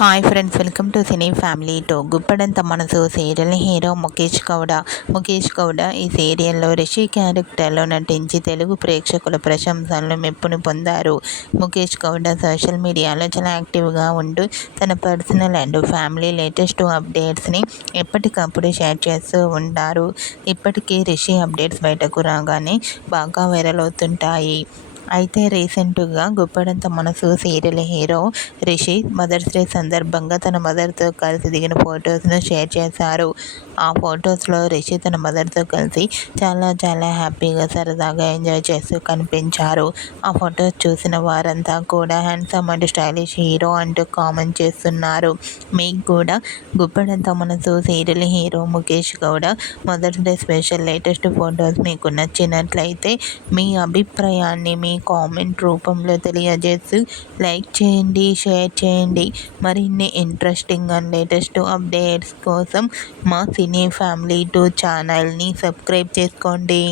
Hi friends, welcome to cine family too. గుప్పడంత మనసు serial hero Mukesh Gowda ఈ సీరియల్లో రిషి క్యారెక్టర్లో నటించి తెలుగు ప్రేక్షకుల ప్రశంసలను మెప్పును పొందారు. ముఖేష్ గౌడ సోషల్ మీడియాలో చాలా యాక్టివ్గా ఉంటూ తన పర్సనల్ అండ్ ఫ్యామిలీ లేటెస్ట్ అప్డేట్స్ని ఎప్పటికప్పుడు షేర్ చేస్తూ ఉంటారు. ఇప్పటికీ రిషి అప్డేట్స్ బయటకు రాగానే బాగా వైరల్ అవుతుంటాయి. అయితే రీసెంట్గా గుప్పడంత మనసు serial hero Rishi mother's day సందర్భంగా తన మదర్తో కలిసి దిగిన ఫొటోస్ను షేర్ చేశారు. ఆ ఫొటోస్లో రిషి తన మదర్తో కలిసి చాలా హ్యాపీగా సరదాగా ఎంజాయ్ చేస్తూ కనిపించారు. ఆ ఫొటోస్ చూసిన వారంతా కూడా హ్యాండ్సమ్ అండ్ స్టైలిష్ హీరో అంటూ కామెంట్ చేస్తున్నారు. మీకు కూడా గుప్పడంత మనసు serial hero Mukesh Gowda mother's day special latest photos మీకు నచ్చినట్లయితే మీ అభిప్రాయాన్ని మీ కామెంట్ రూపంలో తెలియజేస్తూ లైక్ చేయండి, షేర్ చేయండి. మరిన్ని ఇంట్రెస్టింగ్ అండ్ లేటెస్ట్ అప్డేట్స్ కోసం మా సినీ ఫ్యామిలీ 2 ఛానల్ని సబ్స్క్రైబ్ చేసుకోండి.